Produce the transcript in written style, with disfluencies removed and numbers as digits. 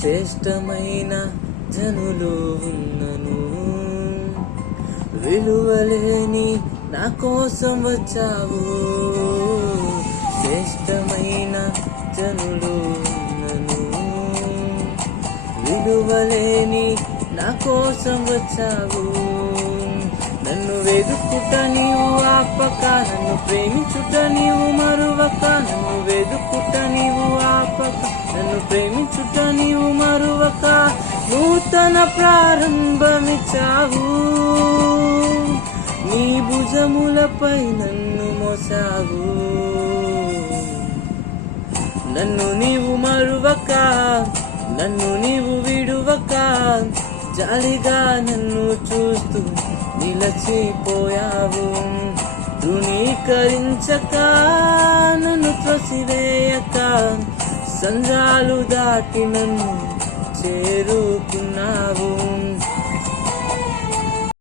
శ్రేష్టమైన జనులు ఉన్నను, విలువలేని నా కోసం వచ్చావు. శ్రేష్టమైన జనులు ఉన్నను, విలువలేని నా కోసం వచ్చావు. నన్ను వెదుకుట నీవు ఆపక, నన్ను ప్రేమించుట నీవు మరువక. నన్ను వెదుకుట నీవు ఆపక, నన్ను ప్రేమించుట నీవు మరువక. నూతన ప్రారంభమిచ్చావు, నీ భుజములపై నన్ను మోసావు. నన్ను నీవు మరువక, నన్ను నీవు విడువక, జాలిగా నన్ను చూస్తూ నిలచిపోయావు. ధృవీకరించక, నన్ను త్రోసివేయక, సంద్రాలు దాటి నన్ను చేరుకున్నావు.